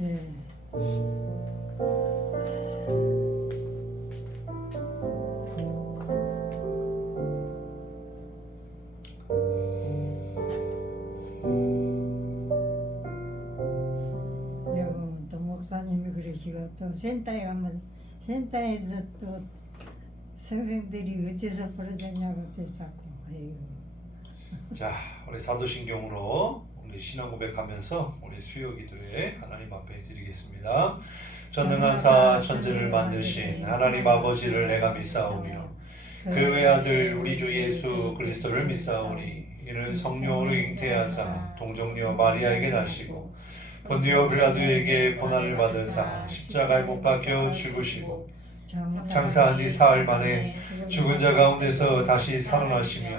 예. 또 목사님이 그러시고 또 센터에 가면 센터에서 또 선생들이 어째서 부르셨냐고 또 자꾸 아이고. 자, 우리 사도신경으로 우리 신앙 고백하면서 우리 수요 기도에 하나님 앞에 드리겠습니다. 전능하사 천지를 만드신 하나님 아버지를 내가 믿사오며 그의 아들 우리 주 예수 그리스도를 믿사오니 이는 성령으로 잉태하사 동정녀 마리아에게 나시고 본디오 빌라도에게 고난을 받으사 십자가에 못 박혀 죽으시고 장사한 지 사흘 만에 죽은 자 가운데서 다시 살아나시며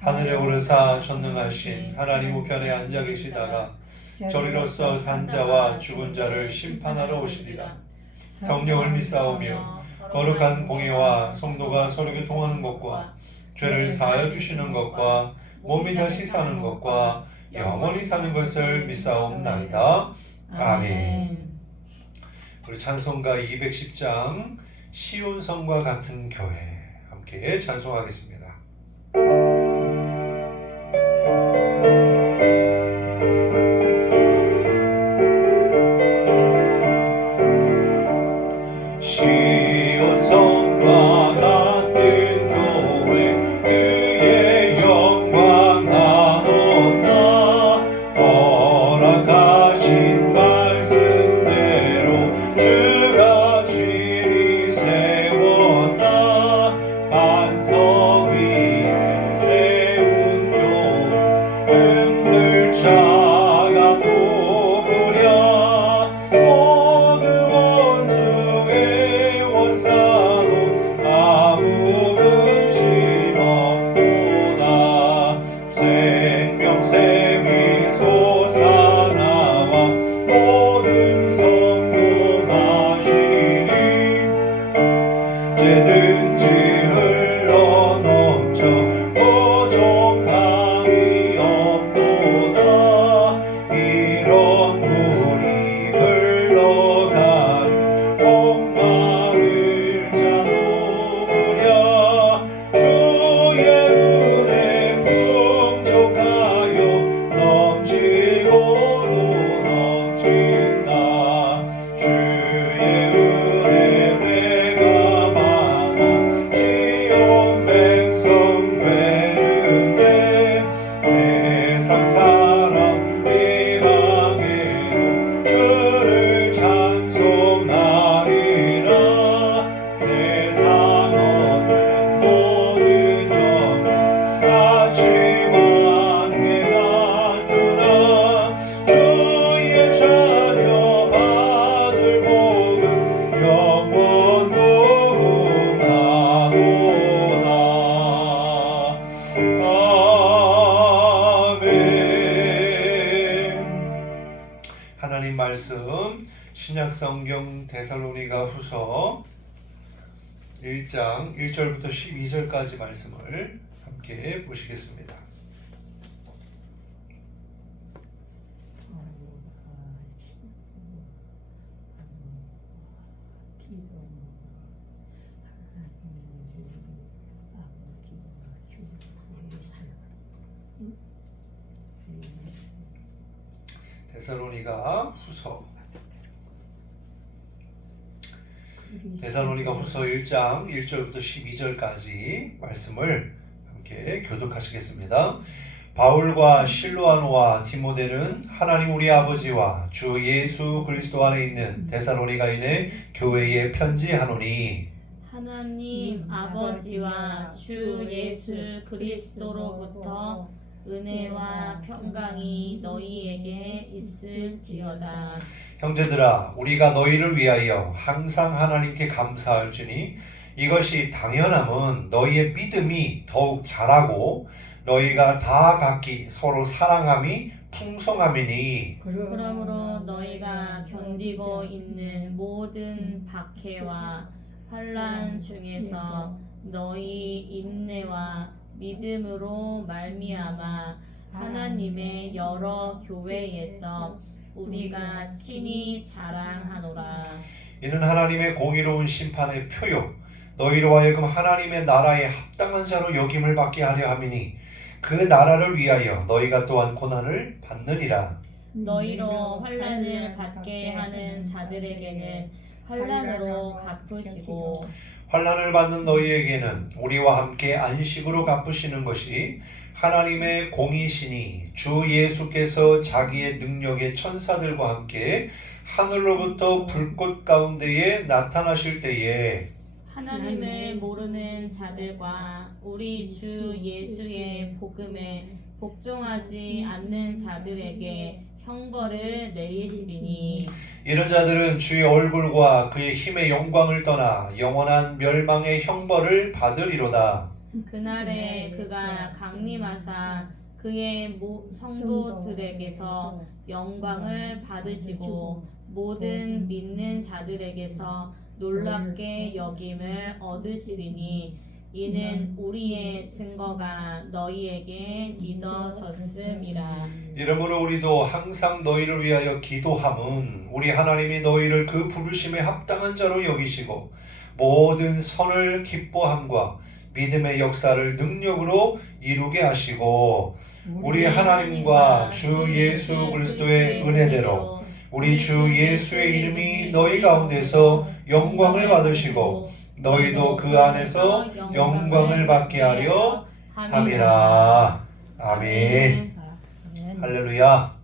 하늘에 오르사 전능하신 하나님 우편에 앉아 계시다가 저리로서 산 자와 죽은 자를 심판하러 오시리라. 성령을 믿사오며 거룩한 공예와 성도가 서로 교통하는 것과 죄를 사하여 주시는 것과 몸이 다시 사는 것과 영원히 사는 것을 믿사옵나이다. 아멘. 우리 찬송가 210장 시온 성과 같은 교회 함께 찬송하겠습니다. 시온 성과 같은 교회 그의 영광 나눴다. 허락하신 말씀대로 주가 진히 세웠다. 반석 위에 세운 교회 흔들 자가 녹으랴. 모든 원수의 원사도 아무 근심 없도다. 생명샘이 솟아나와 모든 성도 마시니 죄든지 흘러넘쳐 부족함이 없도다. 이런 물이 흘러가니 목마를 자 누구랴. 주의 은혜 풍족하여 넘치고도 넘친다. 주의 은혜 내가 많아 지온 백성 되는데 세상 사람 이방에도 주를 찬송하리라. 세상 얻는 모든 영광 하지만 내가 두나. 주의 자녀 받을 복은 영원무궁하도다. 아멘. 하나님 말씀 신약성경 데살로니가 후서 1장 1절부터 12절까지 말씀을 함께 보시겠습니다. 데살로니가 후서 1장 1절부터 12절까지 말씀을 함께 교독하시겠습니다. 바울과 실로아노와 디모데는 하나님 우리 아버지와 주 예수 그리스도 안에 있는 데살로니가인의 교회에 편지하노니 하나님 아버지와 주 예수 그리스도로부터 은혜와 평강이 너희에게 있을지어다. 형제들아 우리가 너희를 위하여 항상 하나님께 감사할지니 이것이 당연함은 너희의 믿음이 더욱 자라고 너희가 다 각기 서로 사랑함이 풍성함이니. 그러므로 너희가 견디고 있는 모든 박해와 환난 중에서 너희 인내와 믿음으로 말미암아 하나님의 여러 교회에서 우리가 친히 자랑하노라. 이는 하나님의 공의로운 심판의 표요 너희로 하여금 하나님의 나라에 합당한 자로 여김을 받게 하려 함이니 그 나라를 위하여 너희가 또한 고난을 받느니라. 너희로 환난을 받게 하는 자들에게는 환난으로 갚으시고 환난을 받는 너희에게는 우리와 함께 안식으로 갚으시는 것이 하나님의 공의시니 주 예수께서 자기의 능력의 천사들과 함께 하늘로부터 불꽃 가운데에 나타나실 때에 하나님을 모르는 자들과 우리 주 예수의 복음에 복종하지 않는 자들에게 형벌을 내리시리니 이런 자들은 주의 얼굴과 그의 힘의 영광을 떠나 영원한 멸망의 형벌을 받으리로다. 그날에 그가 강림하사 그의 성도들에게서 영광을 받으시고 모든 믿는 자들에게서 놀랍게 여김을 얻으시리니 이는 우리의 증거가 너희에게 믿어졌음이라. 이러므로 우리도 항상 너희를 위하여 기도함은 우리 하나님이 너희를 그 부르심에 합당한 자로 여기시고 모든 선을 기뻐함과 믿음의 역사를 능력으로 이루게 하시고 우리 하나님과 주 예수 그리스도의 은혜대로 우리 주 예수의 이름이 너희 가운데서 영광을 받으시고 너희도 그 안에서 영광을 받게 하려 함이라. 아멘. 할렐루야.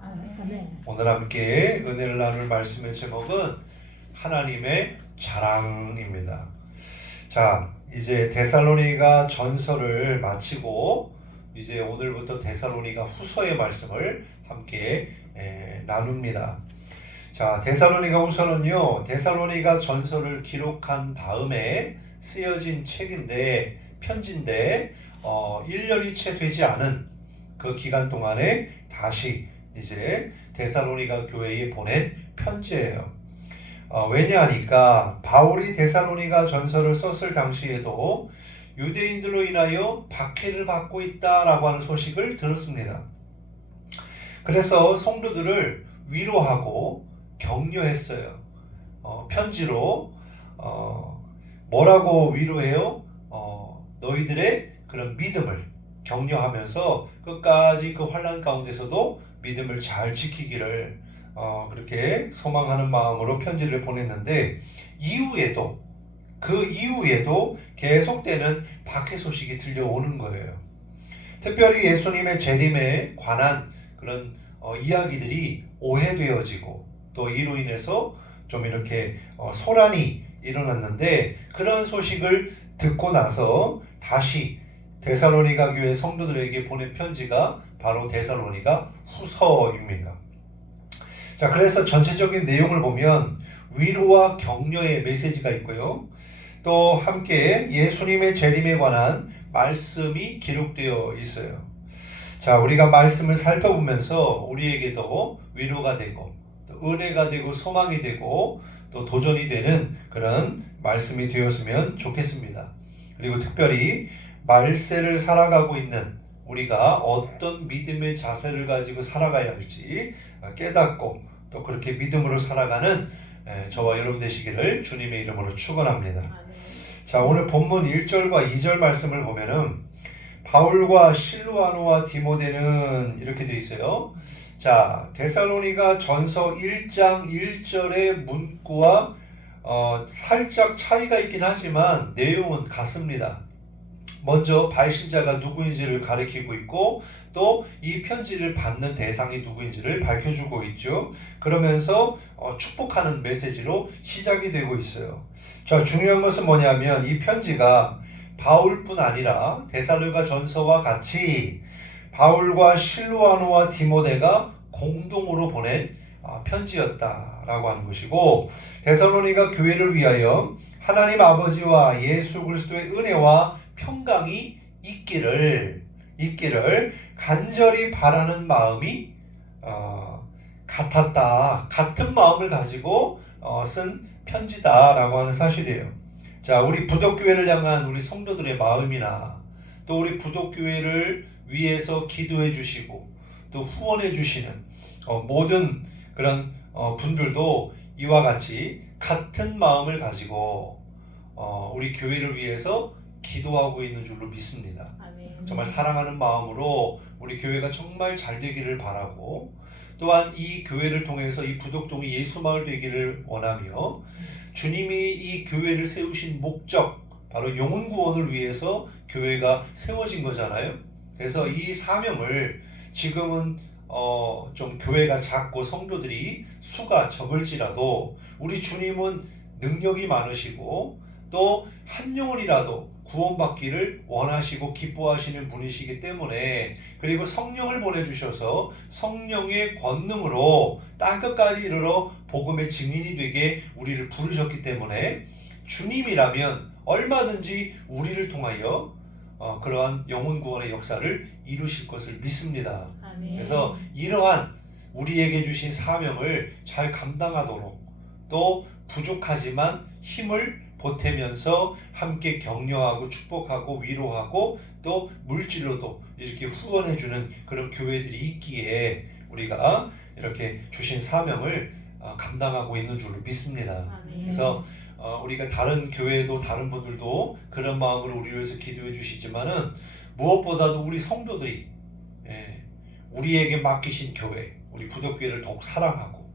오늘 함께 은혜를 나눌 말씀의 제목은 하나님의 자랑입니다. 자, 이제 데살로니가 전서를 마치고 이제 오늘부터 데살로니가 후서의 말씀을 함께 나눕니다. 자, 데살로니가 후서는요, 데살로니가 전서를 기록한 다음에 쓰여진 책인데, 편지인데, 1년이 채 되지 않은 그 기간 동안에 다시 이제 데살로니가 교회에 보낸 편지예요. 왜냐하니까 바울이 데살로니가 전서를 썼을 당시에도 유대인들로 인하여 박해를 받고 있다라고 하는 소식을 들었습니다. 그래서 성도들을 위로하고 격려했어요. 편지로 뭐라고 위로해요? 너희들의 그런 믿음을 격려하면서 끝까지 그 환난 가운데서도 믿음을 잘 지키기를 그렇게 소망하는 마음으로 편지를 보냈는데 그 이후에도 계속되는 박해 소식이 들려오는 거예요. 특별히 예수님의 재림에 관한 그런 이야기들이 오해되어지고 또 이로 인해서 좀 이렇게 소란이 일어났는데 그런 소식을 듣고 나서 다시 데살로니가 교회 성도들에게 보낸 편지가 바로 데살로니가 후서입니다. 자, 그래서 전체적인 내용을 보면 위로와 격려의 메시지가 있고요. 또 함께 예수님의 재림에 관한 말씀이 기록되어 있어요. 자, 우리가 말씀을 살펴보면서 우리에게도 위로가 되고 또 은혜가 되고 소망이 되고 또 도전이 되는 그런 말씀이 되었으면 좋겠습니다. 그리고 특별히 말세를 살아가고 있는 우리가 어떤 믿음의 자세를 가지고 살아가야 할지 깨닫고 또 그렇게 믿음으로 살아가는 저와 여러분 되시기를 주님의 이름으로 축원합니다. 자, 오늘 본문 1절과 2절 말씀을 보면은 바울과 실루아노와 디모데는 이렇게 돼 있어요. 자, 데살로니가 전서 1장 1절의 문구와 살짝 차이가 있긴 하지만 내용은 같습니다. 먼저 발신자가 누구인지를 가리키고 있고 또 이 편지를 받는 대상이 누구인지를 밝혀주고 있죠. 그러면서 축복하는 메시지로 시작이 되고 있어요. 자, 중요한 것은 뭐냐면 이 편지가 바울뿐 아니라 데살로니가 전서와 같이 바울과 실루아노와 디모데가 공동으로 보낸 편지였다라고 하는 것이고 데살로니가 교회를 위하여 하나님 아버지와 예수 그리스도의 은혜와 평강이 있기를 간절히 바라는 마음이 같았다. 같은 마음을 가지고 쓴 편지다라고 하는 사실이에요. 자, 우리 부덕교회를 향한 우리 성도들의 마음이나 또 우리 부덕교회를 위해서 기도해 주시고 또 후원해 주시는 모든 그런 분들도 이와 같이 같은 마음을 가지고 우리 교회를 위해서 기도하고 있는 줄로 믿습니다. 아멘. 정말 사랑하는 마음으로 우리 교회가 정말 잘 되기를 바라고, 또한 이 교회를 통해서 이 부덕동이 예수마을 되기를 원하며, 주님이 이 교회를 세우신 목적, 바로 영혼 구원을 위해서 교회가 세워진 거잖아요. 그래서 이 사명을 지금은 좀 교회가 작고 성도들이 수가 적을지라도 우리 주님은 능력이 많으시고 또 한 영혼이라도 구원받기를 원하시고 기뻐하시는 분이시기 때문에, 그리고 성령을 보내주셔서 성령의 권능으로 땅끝까지 이르러 복음의 증인이 되게 우리를 부르셨기 때문에 주님이라면 얼마든지 우리를 통하여 그러한 영혼 구원의 역사를 이루실 것을 믿습니다. 아멘. 그래서 이러한 우리에게 주신 사명을 잘 감당하도록, 또 부족하지만 힘을 보태면서 함께 격려하고 축복하고 위로하고 또 물질로도 이렇게 후원해주는 그런 교회들이 있기에 우리가 이렇게 주신 사명을 감당하고 있는 줄로 믿습니다. 아멘. 그래서 우리가 다른 교회도 다른 분들도 그런 마음으로 우리 위해서 기도해 주시지만은 무엇보다도 우리 성도들이 우리에게 맡기신 교회, 우리 부덕교회를 더욱 사랑하고,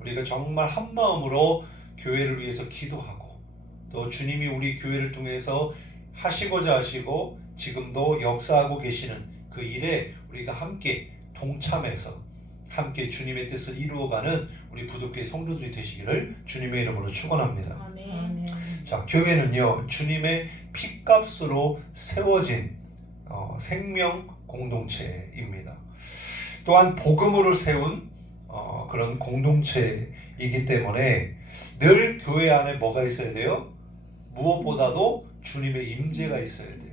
우리가 정말 한 마음으로 교회를 위해서 기도하고, 또 주님이 우리 교회를 통해서 하시고자 하시고 지금도 역사하고 계시는 그 일에 우리가 함께 동참해서 함께 주님의 뜻을 이루어가는 우리 부덕교회 성도들이 되시기를 주님의 이름으로 축원합니다. 아멘. 자, 교회는요, 주님의 피값으로 세워진 생명 공동체입니다. 또한 복음으로 세운 그런 공동체이기 때문에 늘 교회 안에 뭐가 있어야 돼요? 무엇보다도 주님의 임재가 있어야 돼요.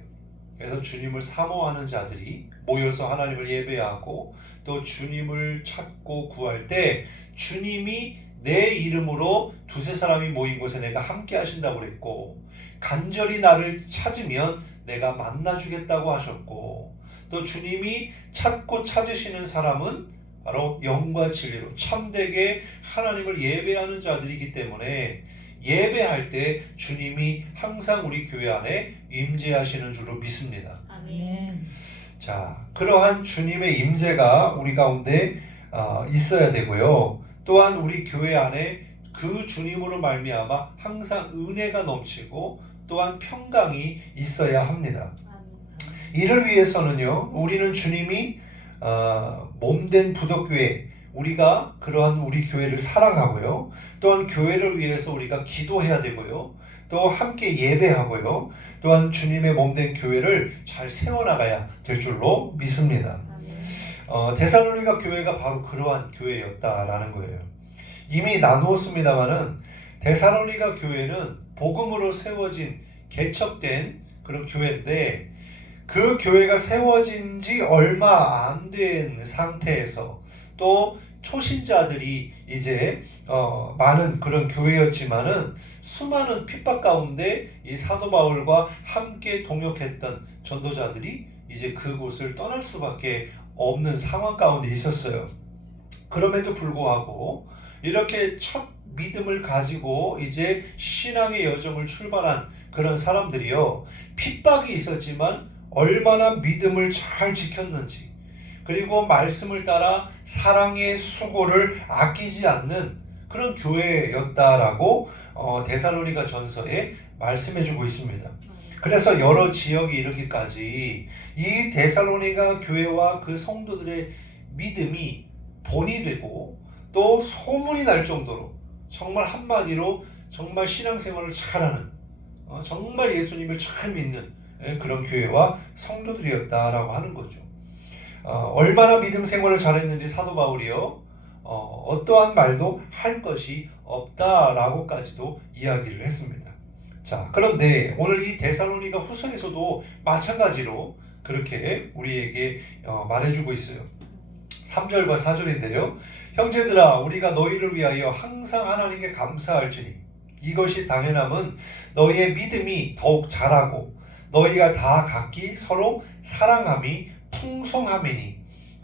그래서 주님을 사모하는 자들이 모여서 하나님을 예배하고 또 주님을 찾고 구할 때 주님이 내 이름으로 두세 사람이 모인 곳에 내가 함께 하신다고 그랬고, 간절히 나를 찾으면 내가 만나주겠다고 하셨고, 또 주님이 찾고 찾으시는 사람은 바로 영과 진리로 참되게 하나님을 예배하는 자들이기 때문에 예배할 때 주님이 항상 우리 교회 안에 임재하시는 줄로 믿습니다. 아멘. 자, 그러한 주님의 임재가 우리 가운데 있어야 되고요. 또한 우리 교회 안에 그 주님으로 말미암아 항상 은혜가 넘치고 또한 평강이 있어야 합니다. 이를 위해서는요, 우리는 주님이 몸된 부덕교회, 우리가 그러한 우리 교회를 사랑하고요, 또한 교회를 위해서 우리가 기도해야 되고요, 또 함께 예배하고요, 또한 주님의 몸된 교회를 잘 세워나가야 될 줄로 믿습니다. 데살로니가 교회가 바로 그러한 교회였다라는 거예요. 이미 나누었습니다마는 데살로니가 교회는 복음으로 세워진 개척된 그런 교회인데, 그 교회가 세워진 지 얼마 안 된 상태에서 또 초신자들이 이제 많은 그런 교회였지만은 수많은 핍박 가운데 이 사도 바울과 함께 동역했던 전도자들이 이제 그곳을 떠날 수밖에 없는 상황 가운데 있었어요. 그럼에도 불구하고 이렇게 첫 믿음을 가지고 이제 신앙의 여정을 출발한 그런 사람들이요, 핍박이 있었지만 얼마나 믿음을 잘 지켰는지, 그리고 말씀을 따라 사랑의 수고를 아끼지 않는 그런 교회였다라고 데살로니가 전서에 말씀해주고 있습니다. 그래서 여러 지역에 이르기까지 이 데살로니가 교회와 그 성도들의 믿음이 본이 되고 또 소문이 날 정도로, 정말 한마디로 정말 신앙생활을 잘하는, 정말 예수님을 잘 믿는 그런 교회와 성도들이었다라고 하는 거죠. 얼마나 믿음 생활을 잘했는지 사도 바울이요, 어떠한 말도 할 것이 없다라고까지도 이야기를 했습니다. 자, 그런데 오늘 이 데살로니가 후서에서도 마찬가지로 그렇게 우리에게 말해주고 있어요. 3절과 4절인데요. 형제들아, 우리가 너희를 위하여 항상 하나님께 감사할지니 이것이 당연함은 너희의 믿음이 더욱 자라고 너희가 다 각기 서로 사랑함이 풍성함이니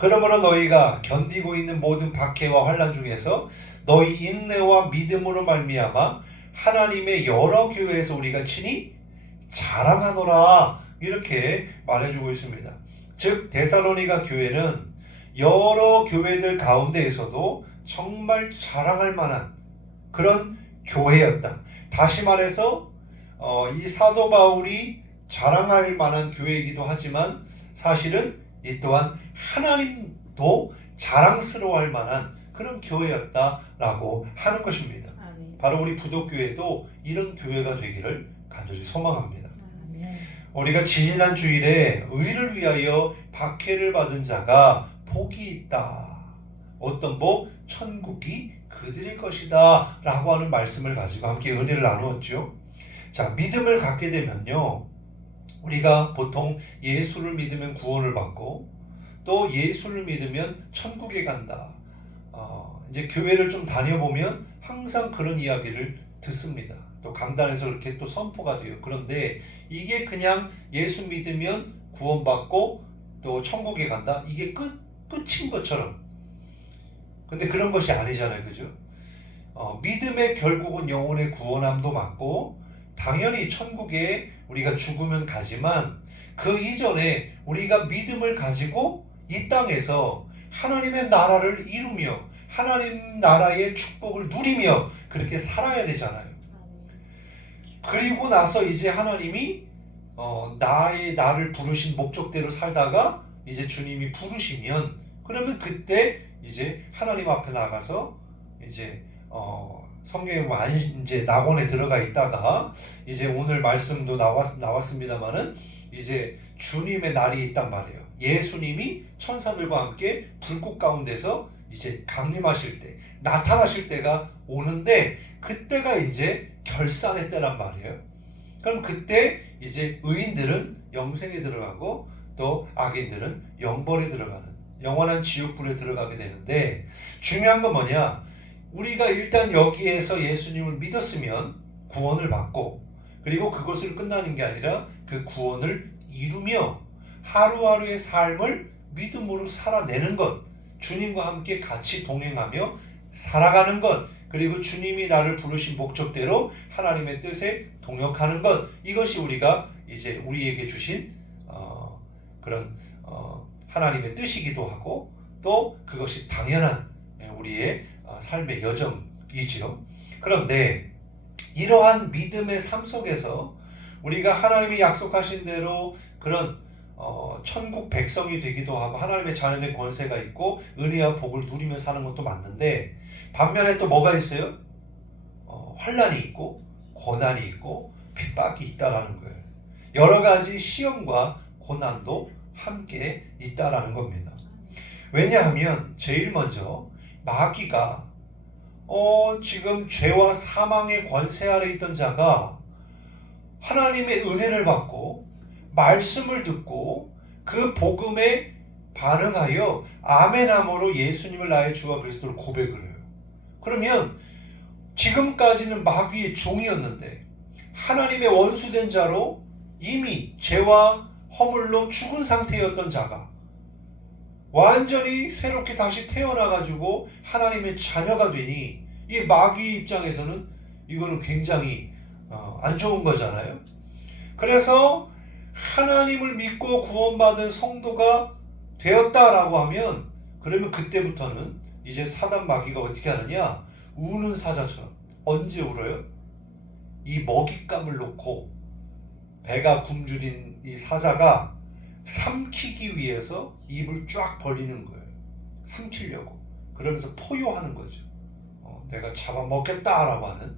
그러므로 너희가 견디고 있는 모든 박해와 환난 중에서 너희 인내와 믿음으로 말미암아 하나님의 여러 교회에서 우리가 친히 자랑하노라 이렇게 말해주고 있습니다. 즉 데살로니가 교회는 여러 교회들 가운데에서도 정말 자랑할 만한 그런 교회였다. 다시 말해서 이 사도 바울이 자랑할 만한 교회이기도 하지만 사실은 이 또한 하나님도 자랑스러워할 만한 그런 교회였다라고 하는 것입니다. 아멘. 바로 우리 부도교회도 이런 교회가 되기를 간절히 소망합니다. 아멘. 우리가 지난 주일에 의를 위하여 박해를 받은 자가 복이 있다. 어떤 복? 천국이 그들의 것이다 라고 하는 말씀을 가지고 함께 은혜를 나누었죠. 자, 믿음을 갖게 되면요, 우리가 보통 예수를 믿으면 구원을 받고 또 예수를 믿으면 천국에 간다. 이제 교회를 좀 다녀보면 항상 그런 이야기를 듣습니다. 또 강단에서 그렇게 또 선포가 돼요. 그런데 이게 그냥 예수 믿으면 구원받고 또 천국에 간다, 이게 끝인 것처럼. 근데 그런 것이 아니잖아요, 그죠? 믿음의 결국은 영혼의 구원함도 맞고 당연히 천국에 우리가 죽으면 가지만 그 이전에 우리가 믿음을 가지고 이 땅에서 하나님의 나라를 이루며 하나님 나라의 축복을 누리며 그렇게 살아야 되잖아요. 그리고 나서 이제 하나님이 나를 부르신 목적대로 살다가 이제 주님이 부르시면 그러면 그때 이제 하나님 앞에 나가서 이제 성경에 이제 낙원에 들어가 있다가 이제 오늘 말씀도 나왔습니다만은 이제 주님의 날이 있단 말이에요. 예수님이 천사들과 함께 불꽃 가운데서 이제 강림하실 때, 나타나실 때가 오는데 그때가 이제 결산의 때란 말이에요. 그럼 그때 이제 의인들은 영생에 들어가고 또 악인들은 영벌에 들어가는, 영원한 지옥불에 들어가게 되는데, 중요한 건 뭐냐? 우리가 일단 여기에서 예수님을 믿었으면 구원을 받고, 그리고 그것을 끝나는 게 아니라 그 구원을 이루며 하루하루의 삶을 믿음으로 살아내는 것, 주님과 함께 같이 동행하며 살아가는 것, 그리고 주님이 나를 부르신 목적대로 하나님의 뜻에 동역하는 것, 이것이 우리가 이제 우리에게 주신 그런 하나님의 뜻이기도 하고 또 그것이 당연한 우리의 삶의 여정이지요. 그런데 이러한 믿음의 삶 속에서 우리가 하나님이 약속하신 대로 그런 천국 백성이 되기도 하고 하나님의 자녀의 권세가 있고 은혜와 복을 누리며 사는 것도 맞는데, 반면에 또 뭐가 있어요? 환난이 있고 고난이 있고 핍박이 있다라는 거예요. 여러 가지 시험과 고난도 함께 있다라는 겁니다. 왜냐하면 제일 먼저 마귀가 지금 죄와 사망의 권세 아래 있던 자가 하나님의 은혜를 받고 말씀을 듣고 그 복음에 반응하여 아멘함으로 예수님을 나의 주와 그리스도를 고백을 해요. 그러면 지금까지는 마귀의 종이었는데 하나님의 원수된 자로 이미 죄와 허물로 죽은 상태였던 자가 완전히 새롭게 다시 태어나가지고 하나님의 자녀가 되니 이 마귀 입장에서는 이거는 굉장히 안 좋은 거잖아요. 그래서 하나님을 믿고 구원받은 성도가 되었다라고 하면 그러면 그때부터는 이제 사단 마귀가 어떻게 하느냐, 우는 사자처럼. 언제 울어요? 이 먹잇감을 놓고 배가 굶주린 이 사자가 삼키기 위해서 입을 쫙 벌리는 거예요. 삼키려고. 그러면서 포효하는 거죠. 내가 잡아먹겠다라고 하는.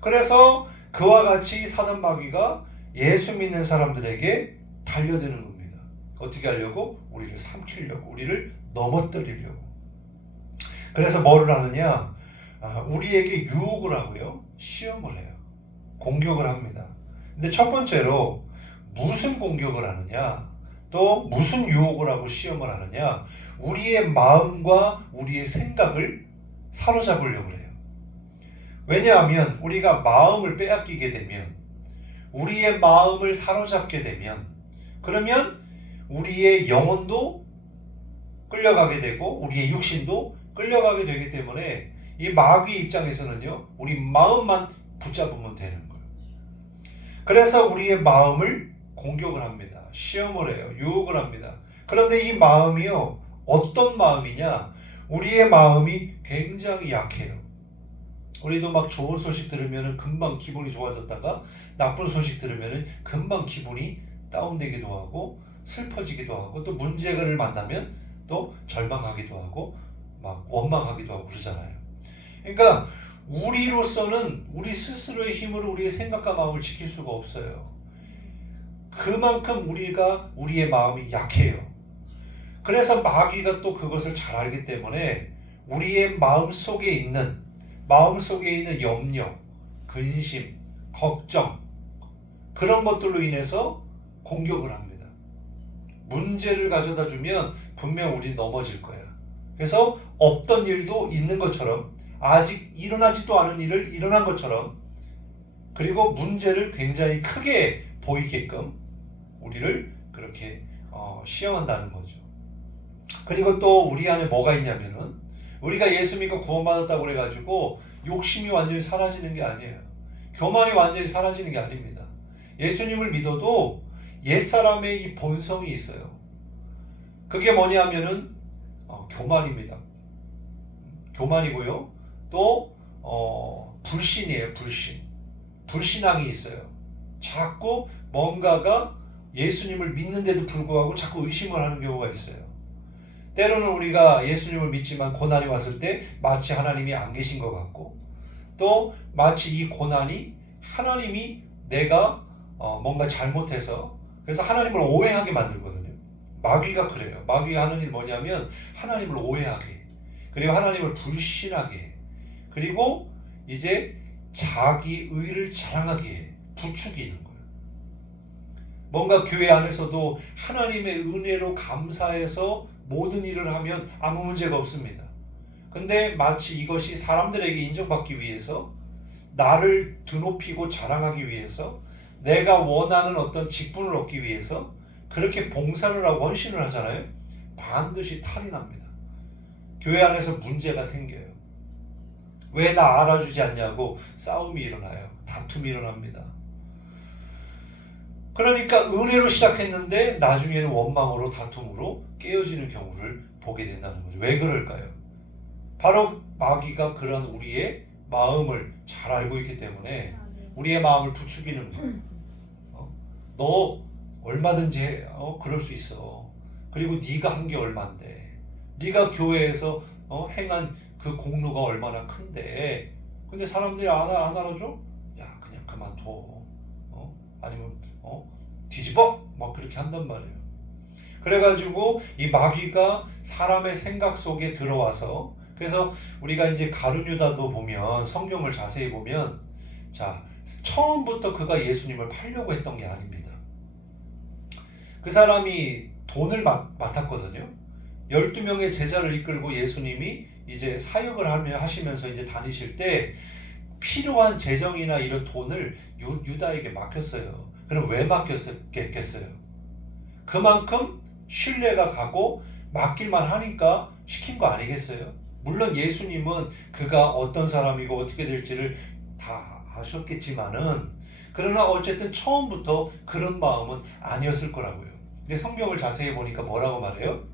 그래서 그와 같이 사단 마귀가 예수 믿는 사람들에게 달려드는 겁니다. 어떻게 하려고? 우리를 삼키려고, 우리를 넘어뜨리려고. 그래서 뭐를 하느냐? 우리에게 유혹을 하고요, 시험을 해요. 공격을 합니다. 근데 첫 번째로 무슨 공격을 하느냐, 또 무슨 유혹을 하고 시험을 하느냐, 우리의 마음과 우리의 생각을 사로잡으려고 해요. 왜냐하면 우리가 마음을 빼앗기게 되면, 우리의 마음을 사로잡게 되면, 그러면 우리의 영혼도 끌려가게 되고 우리의 육신도 끌려가게 되기 때문에 이 마귀 입장에서는요, 우리 마음만 붙잡으면 되는 거예요. 그래서 우리의 마음을 공격을 합니다. 시험을 해요. 유혹을 합니다. 그런데 이 마음이요, 어떤 마음이냐? 우리의 마음이 굉장히 약해요. 우리도 막 좋은 소식 들으면 금방 기분이 좋아졌다가 나쁜 소식 들으면 금방 기분이 다운되기도 하고 슬퍼지기도 하고 또 문제를 만나면 또 절망하기도 하고 막 원망하기도 하고 그러잖아요. 그러니까 우리로서는 우리 스스로의 힘으로 우리의 생각과 마음을 지킬 수가 없어요. 그만큼 우리의 마음이 약해요. 그래서 마귀가 또 그것을 잘 알기 때문에 우리의 마음 속에 있는 염려, 근심, 걱정, 그런 것들로 인해서 공격을 합니다. 문제를 가져다 주면 분명 우리 넘어질 거야. 그래서 없던 일도 있는 것처럼, 아직 일어나지도 않은 일을 일어난 것처럼, 그리고 문제를 굉장히 크게 보이게끔 우리를 그렇게 시험한다는 거죠. 그리고 또 우리 안에 뭐가 있냐면은, 우리가 예수 믿고 구원받았다고 그래가지고 욕심이 완전히 사라지는 게 아니에요. 교만이 완전히 사라지는 게 아닙니다. 예수님을 믿어도 옛사람의 이 본성이 있어요. 그게 뭐냐면은 교만입니다. 교만이고요. 또 불신이에요. 불신앙이 있어요. 자꾸 뭔가가 예수님을 믿는데도 불구하고 자꾸 의심을 하는 경우가 있어요. 때로는 우리가 예수님을 믿지만 고난이 왔을 때 마치 하나님이 안 계신 것 같고, 또 마치 이 고난이 하나님이 내가 뭔가 잘못해서, 그래서 하나님을 오해하게 만들거든요. 마귀가 그래요. 마귀가 하는 일 뭐냐면 하나님을 오해하게 해. 그리고 하나님을 불신하게 해. 그리고 이제 자기 의를 자랑하게 해. 부추기는 거예요. 뭔가 교회 안에서도 하나님의 은혜로 감사해서 모든 일을 하면 아무 문제가 없습니다. 근데 마치 이것이 사람들에게 인정받기 위해서, 나를 드높이고 자랑하기 위해서, 내가 원하는 어떤 직분을 얻기 위해서 그렇게 봉사를 하고 헌신을 하잖아요. 반드시 탈이 납니다. 교회 안에서 문제가 생겨요. 왜 나 알아주지 않냐고 싸움이 일어나요. 다툼이 일어납니다. 그러니까 은혜로 시작했는데 나중에는 원망으로, 다툼으로 깨어지는 경우를 보게 된다는 거죠. 왜 그럴까요? 바로 마귀가 그런 우리의 마음을 잘 알고 있기 때문에 우리의 마음을 부추기는 거예요. 너 얼마든지 그럴 수 있어. 그리고 네가 한 게 얼만데, 네가 교회에서 행한 그 공로가 얼마나 큰데, 근데 사람들이 안 알아줘? 야, 그냥 그만둬. 아니면 뒤집어? 막 그렇게 한단 말이에요. 그래가지고 이 마귀가 사람의 생각 속에 들어와서, 그래서 우리가 이제 가룟유다도 보면, 성경을 자세히 보면, 자, 처음부터 그가 예수님을 팔려고 했던 게 아닙니다. 그 사람이 돈을 맡았거든요. 12명의 제자를 이끌고 예수님이 이제 사역을 하시면서 이제 다니실 때 필요한 재정이나 이런 돈을 유다에게 맡겼어요. 그럼 왜 맡겼겠어요? 그만큼 신뢰가 가고 맡길만 하니까 시킨 거 아니겠어요? 물론 예수님은 그가 어떤 사람이고 어떻게 될지를 다 아셨겠지만은, 그러나 어쨌든 처음부터 그런 마음은 아니었을 거라고요. 근데 성경을 자세히 보니까 뭐라고 말해요?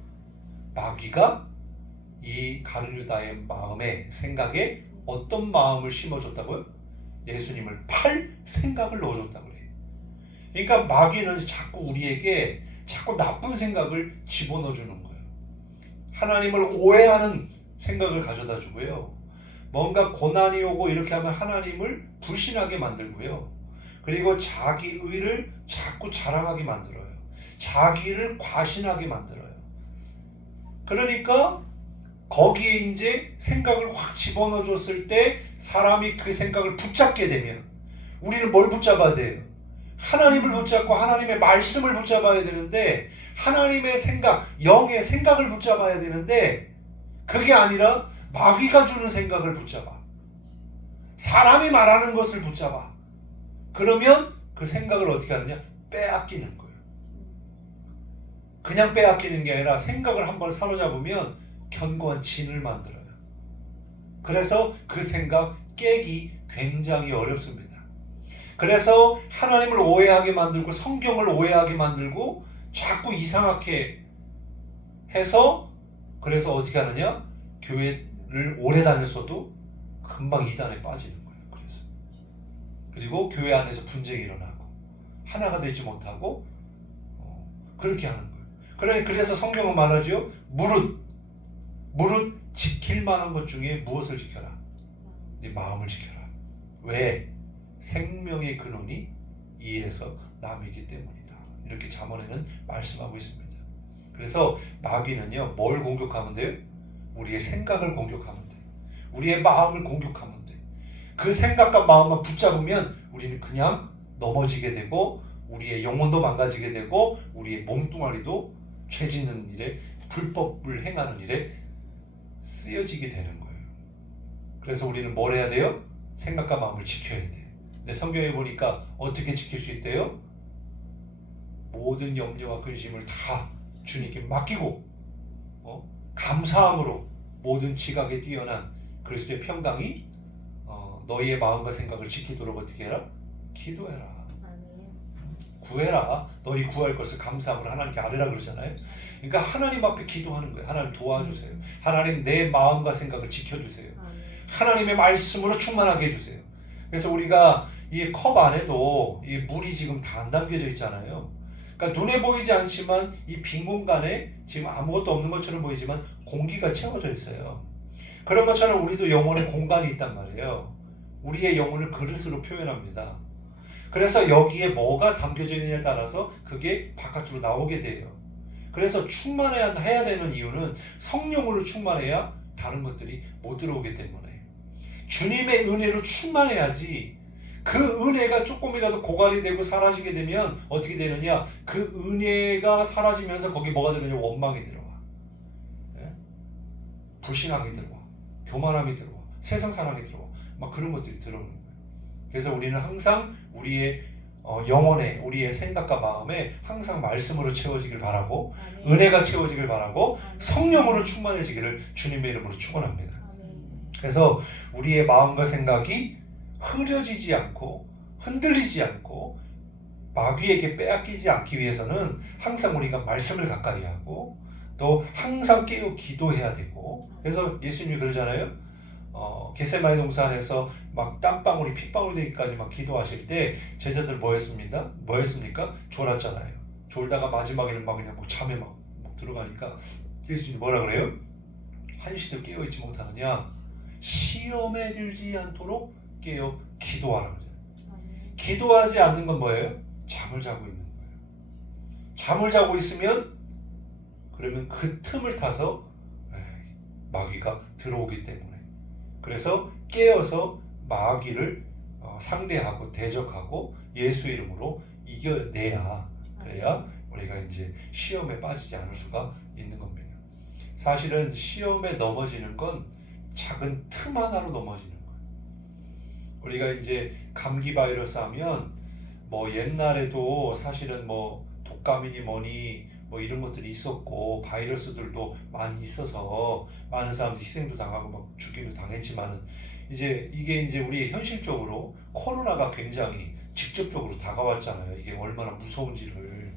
마귀가 이 가룟유다의 마음에, 생각에 어떤 마음을 심어줬다고요? 예수님을 팔 생각을 넣어줬다고 그래요. 그러니까 마귀는 자꾸 우리에게 자꾸 나쁜 생각을 집어넣어주는 거예요. 하나님을 오해하는 생각을 가져다 주고요. 뭔가 고난이 오고 이렇게 하면 하나님을 불신하게 만들고요. 그리고 자기 의를 자꾸 자랑하게 만들어요. 자기를 과신하게 만들어요. 그러니까 거기에 이제 생각을 확 집어넣어 줬을 때 사람이 그 생각을 붙잡게 되면, 우리는 뭘 붙잡아야 돼요? 하나님을 붙잡고 하나님의 말씀을 붙잡아야 되는데, 하나님의 생각, 영의 생각을 붙잡아야 되는데, 그게 아니라 마귀가 주는 생각을 붙잡아. 사람이 말하는 것을 붙잡아. 그러면 그 생각을 어떻게 하느냐? 빼앗기는 거예요. 그냥 빼앗기는 게 아니라 생각을 한번 사로잡으면 견고한 진을 만들어요. 그래서 그 생각 깨기 굉장히 어렵습니다. 그래서 하나님을 오해하게 만들고 성경을 오해하게 만들고 자꾸 이상하게 해서 그래서 어떻게 하느냐? 교회를 오래 다녔어도 금방 이단에 빠지는 거예요. 그리고 교회 안에서 분쟁이 일어나고 하나가 되지 못하고 그렇게 하는 거예요. 그래서 성경은 말하죠. 무릇 지킬 만한 것 중에 무엇을 지켜라? 네 마음을 지켜라. 왜? 생명의 근원이 이에서 남이기 때문이다. 이렇게 잠언에는 말씀하고 있습니다. 그래서 마귀는요, 뭘 공격하면 돼요? 우리의 생각을 공격하면 돼요. 우리의 마음을 공격하면 돼요. 그 생각과 마음만 붙잡으면 우리는 그냥 넘어지게 되고 우리의 영혼도 망가지게 되고 우리의 몸뚱아리도 죄 짓는 일에 불법을 행하는 일에 쓰여지게 되는 거예요. 그래서 우리는 뭘 해야 돼요? 생각과 마음을 지켜야 돼요. 근데 성경에 보니까 어떻게 지킬 수 있대요? 모든 염려와 근심을 다 주님께 맡기고 감사함으로 모든 지각에 뛰어난 그리스도의 평강이 너희의 마음과 생각을 지키도록 어떻게 해라? 기도해라. 구해라. 너희 구할 것을 감사함으로 하나님께 아뢰라 그러잖아요. 그러니까 하나님 앞에 기도하는 거예요. 하나님 도와주세요. 하나님 내 마음과 생각을 지켜주세요. 하나님의 말씀으로 충만하게 해주세요. 그래서 우리가 이 컵 안에도 이 물이 지금 다 안 담겨져 있잖아요. 그러니까 눈에 보이지 않지만 이 빈 공간에 지금 아무것도 없는 것처럼 보이지만 공기가 채워져 있어요. 그런 것처럼 우리도 영혼의 공간이 있단 말이에요. 우리의 영혼을 그릇으로 표현합니다. 그래서 여기에 뭐가 담겨져 있느냐에 따라서 그게 바깥으로 나오게 돼요. 그래서 충만해야 되는 이유는 성령으로 충만해야 다른 것들이 못 들어오기 때문에 주님의 은혜로 충만해야지. 그 은혜가 조금이라도 고갈이 되고 사라지게 되면 어떻게 되느냐? 그 은혜가 사라지면서 거기 뭐가 들어오냐? 원망이 들어와. 불신앙이 들어와. 교만함이 들어와. 세상 사랑이 들어와. 막 그런 것들이 들어오는 거예요. 그래서 우리는 항상 우리의 영혼에, 우리의 생각과 마음에 항상 말씀으로 채워지길 바라고 은혜가 채워지길 바라고 성령으로 충만해지기를 주님의 이름으로 축원합니다. 그래서 우리의 마음과 생각이 흐려지지 않고 흔들리지 않고 마귀에게 빼앗기지 않기 위해서는 항상 우리가 말씀을 가까이 하고 또 항상 깨어 기도해야 되고 그래서 예수님이 그러잖아요. 겟세마네 동산에서 막 땀방울이 핏방울이 되기까지 막 기도하실 때 제자들 뭐 했습니까? 졸았잖아요. 졸다가 마지막에는 막 그냥 잠에 막 들어가니까 예수님이 뭐라 그래요? 한시도 깨어있지 못하느냐? 시험에 들지 않도록 깨어 기도하라 그래요. 기도하지 않는 건 뭐예요? 잠을 자고 있는 거예요. 잠을 자고 있으면 그러면 그 틈을 타서 마귀가 들어오기 때문에 그래서 깨어서 마귀를 상대하고 대적하고 예수 이름으로 이겨내야 그래야 우리가 이제 시험에 빠지지 않을 수가 있는 겁니다. 사실은 시험에 넘어지는 건 작은 틈 하나로 넘어지는 거예요. 우리가 이제 감기 바이러스 하면 뭐 옛날에도 사실은 뭐 독감이니 뭐니 뭐 이런 것들이 있었고 바이러스들도 많이 있어서 많은 사람들이 희생도 당하고 막 죽기도 당했지만은 이제 이게 이제 우리 현실적으로 코로나가 굉장히 직접적으로 다가왔잖아요. 이게 얼마나 무서운지를.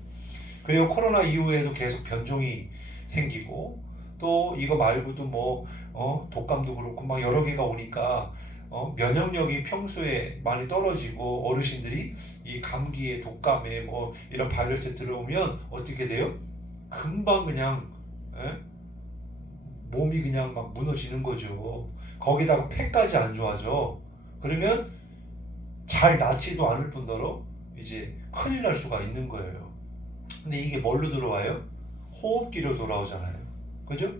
그리고 코로나 이후에도 계속 변종이 생기고 또 이거 말고도 뭐 독감도 그렇고 막 여러 개가 오니까 면역력이 평소에 많이 떨어지고 어르신들이 이 감기에 독감에 뭐 이런 바이러스에 들어오면 어떻게 돼요? 금방 그냥 몸이 그냥 막 무너지는 거죠. 거기다가 폐까지 안 좋아져. 그러면 잘 낫지도 않을 뿐더러 이제 큰일 날 수가 있는 거예요. 근데 이게 뭘로 들어와요? 호흡기로 돌아오잖아요. 그죠?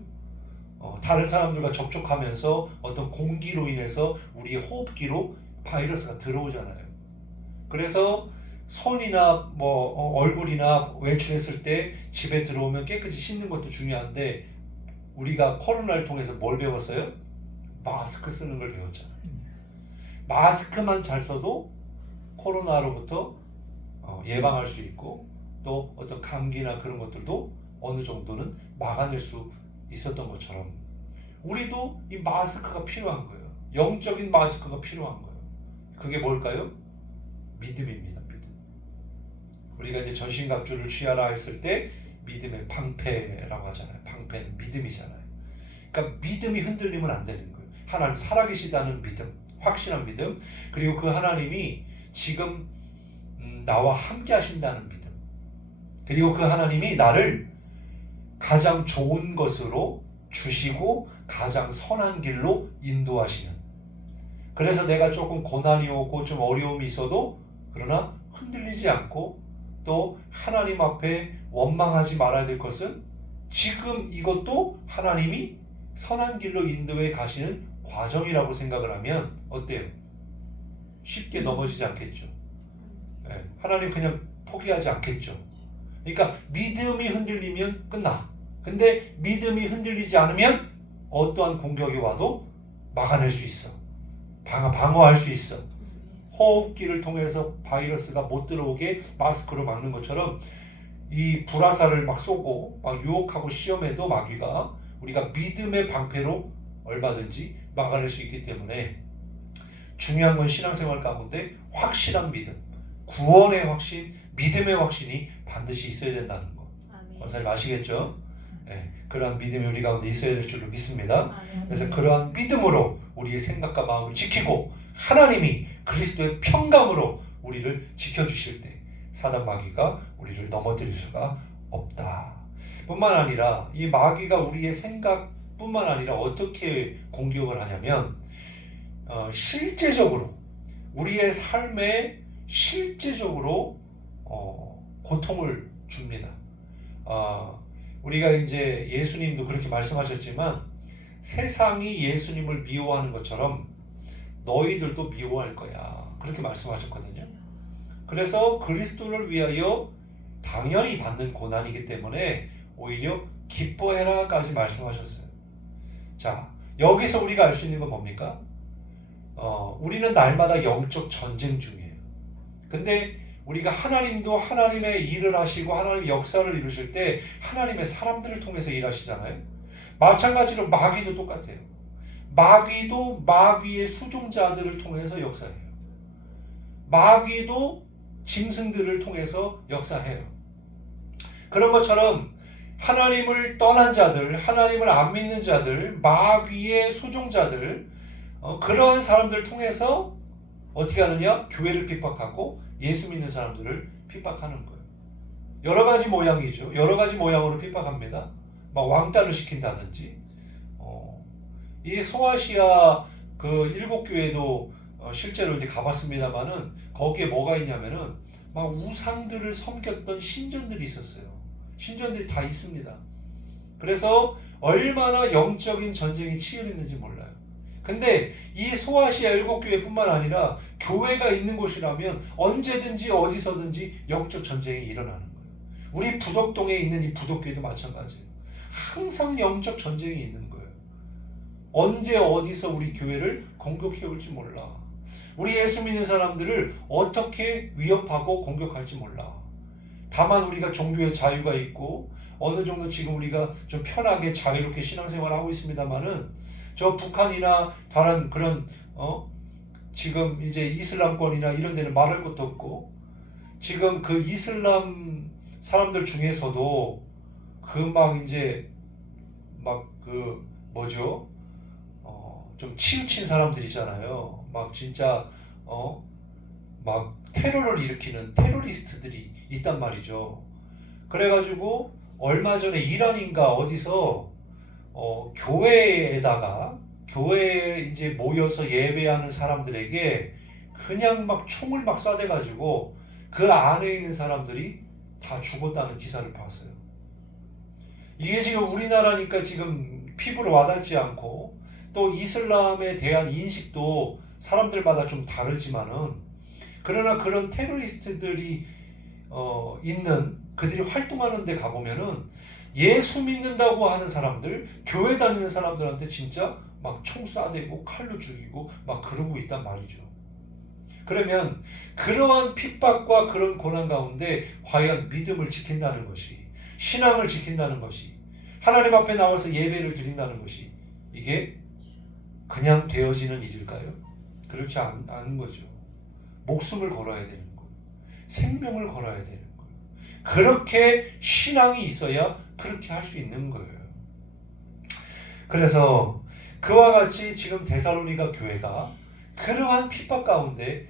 다른 사람들과 접촉하면서 어떤 공기로 인해서 우리의 호흡기로 바이러스가 들어오잖아요. 그래서 손이나 뭐 얼굴이나 외출했을 때 집에 들어오면 깨끗이 씻는 것도 중요한데 우리가 코로나를 통해서 뭘 배웠어요? 마스크 쓰는 걸 배웠잖아요. 마스크만 잘 써도 코로나로부터 예방할 수 있고 또 어떤 감기나 그런 것들도 어느 정도는 막아낼 수 있었던 것처럼 우리도 이 마스크가 필요한 거예요. 영적인 마스크가 필요한 거예요. 그게 뭘까요? 믿음입니다. 믿음. 우리가 이제 전신갑주를 취하라 했을 때 믿음의 방패라고 하잖아요. 방패는 믿음이잖아요. 그러니까 믿음이 흔들리면 안 되는 거예요. 하나님 살아계시다는 믿음, 확실한 믿음, 그리고 그 하나님이 지금 나와 함께 하신다는 믿음, 그리고 그 하나님이 나를 가장 좋은 것으로 주시고 가장 선한 길로 인도하시는, 그래서 내가 조금 고난이 오고 좀 어려움이 있어도 그러나 흔들리지 않고 또 하나님 앞에 원망하지 말아야 될 것은 지금 이것도 하나님이 선한 길로 인도해 가시는 과정이라고 생각을 하면 어때요? 쉽게 넘어지지 않겠죠. 네, 하나님 그냥 포기하지 않겠죠. 그러니까 믿음이 흔들리면 끝나. 근데 믿음이 흔들리지 않으면 어떠한 공격이 와도 막아낼 수 있어. 방어할 수 있어. 호흡기를 통해서 바이러스가 못 들어오게 마스크로 막는 것처럼 이 불화살을 막 쏘고 막 유혹하고 시험해도 마귀가 우리가 믿음의 방패로 얼마든지 막아낼 수 있기 때문에 중요한 건 신앙생활 가운데 확실한 믿음, 구원의 확신, 믿음의 확신이 반드시 있어야 된다는 거. 권사님 아시겠죠? 네, 그러한 믿음이 우리 가운데 있어야 될 줄로 믿습니다. 그래서 그러한 믿음으로 우리의 생각과 마음을 지키고 하나님이 그리스도의 평강으로 우리를 지켜주실 때 사단 마귀가 우리를 넘어뜨릴 수가 없다. 뿐만 아니라 이 마귀가 우리의 생각뿐만 아니라 어떻게 공격을 하냐면 실제적으로 우리의 삶에 실제적으로 고통을 줍니다. 우리가 이제 예수님도 그렇게 말씀하셨지만 세상이 예수님을 미워하는 것처럼 너희들도 미워할 거야. 그렇게 말씀하셨거든요. 그래서 그리스도를 위하여 당연히 받는 고난이기 때문에 오히려 기뻐해라까지 말씀하셨어요. 자, 여기서 우리가 알 수 있는 건 뭡니까? 우리는 날마다 영적 전쟁 중이에요. 근데 우리가 하나님도 하나님의 일을 하시고 하나님의 역사를 이루실 때 하나님의 사람들을 통해서 일하시잖아요. 마찬가지로 마귀도 똑같아요. 마귀도 마귀의 수종자들을 통해서 역사해요. 마귀도 짐승들을 통해서 역사해요. 그런 것처럼 하나님을 떠난 자들, 하나님을 안 믿는 자들, 마귀의 수종자들, 그러한 사람들을 통해서 어떻게 하느냐? 교회를 핍박하고 예수 믿는 사람들을 핍박하는 거예요. 여러 가지 모양이죠. 여러 가지 모양으로 핍박합니다. 막 왕따를 시킨다든지. 이 소아시아 그 일곱 교회도 실제로 이제 가봤습니다만은 거기에 뭐가 있냐면은 막 우상들을 섬겼던 신전들이 있었어요. 신전들이 다 있습니다. 그래서 얼마나 영적인 전쟁이 치열했는지 몰라요. 근데 이 소아시아 일곱 교회뿐만 아니라 교회가 있는 곳이라면 언제든지 어디서든지 영적 전쟁이 일어나는 거예요. 우리 부덕동에 있는 이 부덕교회도 마찬가지예요. 항상 영적 전쟁이 있는 거예요. 언제 어디서 우리 교회를 공격해 올지 몰라. 우리 예수 믿는 사람들을 어떻게 위협하고 공격할지 몰라. 다만 우리가 종교의 자유가 있고 어느 정도 지금 우리가 좀 편하게 자유롭게 신앙생활을 하고 있습니다만은 저 북한이나 다른 그런 지금 이제 이슬람권이나 이런 데는 말할 것도 없고 지금 그 이슬람 사람들 중에서도 그 막 이제 막 그 뭐죠? 좀 치우친 사람들이잖아요. 막 진짜 막 테러를 일으키는 테러리스트들이 있단 말이죠. 그래가지고 얼마 전에 이란인가 어디서 교회에 이제 모여서 예배하는 사람들에게 그냥 막 총을 막 쏴대가지고 그 안에 있는 사람들이 다 죽었다는 기사를 봤어요. 이게 지금 우리나라니까 지금 피부로 와닿지 않고 또 이슬람에 대한 인식도 사람들마다 좀 다르지만은 그러나 그런 테러리스트들이 있는 그들이 활동하는 데 가보면은 예수 믿는다고 하는 사람들, 교회 다니는 사람들한테 진짜 막 총 쏴대고 칼로 죽이고 막 그러고 있단 말이죠. 그러면 그러한 핍박과 그런 고난 가운데 과연 믿음을 지킨다는 것이 신앙을 지킨다는 것이, 하나님 앞에 나와서 예배를 드린다는 것이 이게 그냥 되어지는 일일까요? 그렇지 않은 거죠. 목숨을 걸어야 되는 거예요. 생명을 걸어야 되는 거예요. 그렇게 신앙이 있어야 그렇게 할 수 있는 거예요. 그래서 그와 같이 지금 데살로니가 교회가 그러한 핍박 가운데